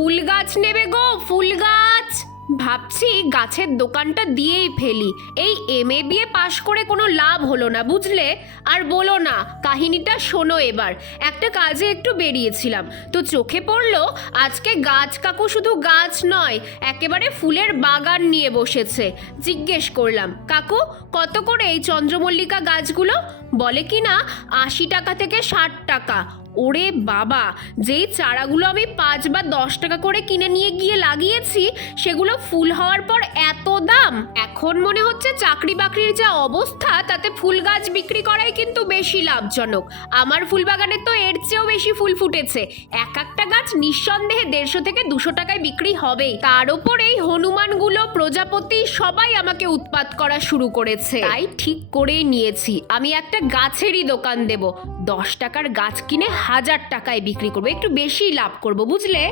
ফুল গাছ নেবে গো, ফুল গাছ। ভাবছি গাছের দোকানটা দিয়েই ফেলি। এই এমএ বিএ পাশ করে কোনো লাভ হলো না, বুঝলে। আর বলো না, কাহিনীটা শোনো এবার। একটা কাজে একটু বেরিয়েছিলাম, তো চোখে পড়লো আজকে গাছ কাকু শুধু গাছ নয়, একেবারে ফুলের বাগান নিয়ে বসেছে। জিজ্ঞেস করলাম, কাকু কত করে এই চন্দ্রমল্লিকা গাছগুলো? বলে কি না 80 টাকা থেকে 60 টাকা। ওরে বাবা, যেই চারাগুলো আমি 5 বা 10 টাকা করে কিনে নিয়ে গিয়ে লাগিয়েছি, সেগুলো ফুল হওয়ার পর এত দাম। এখন মনে হচ্ছে চাকরি বাকরির যা অবস্থা, তাতে ফুল গাছ বিক্রি করাই কিন্তু বেশি লাভজনক। আমার ফুল বাগানে তো এর চেয়েও বেশি ফুল ফুটেছে। এক একটা গাছ নিঃসন্দেহে 150 থেকে 200 টাকায় বিক্রি হবেই। তার উপরেই হনুমানগুলো, প্রজাপতি সবাই আমাকে উৎপাত করা শুরু করেছে। তাই ঠিক করেই নিয়েছি, আমি একটা গাছেরই দোকান দেব। 10 টাকার গাছ কিনে 1000 টাকায় বিক্রি করবো, একটু বেশি লাভ করব, বুঝলে।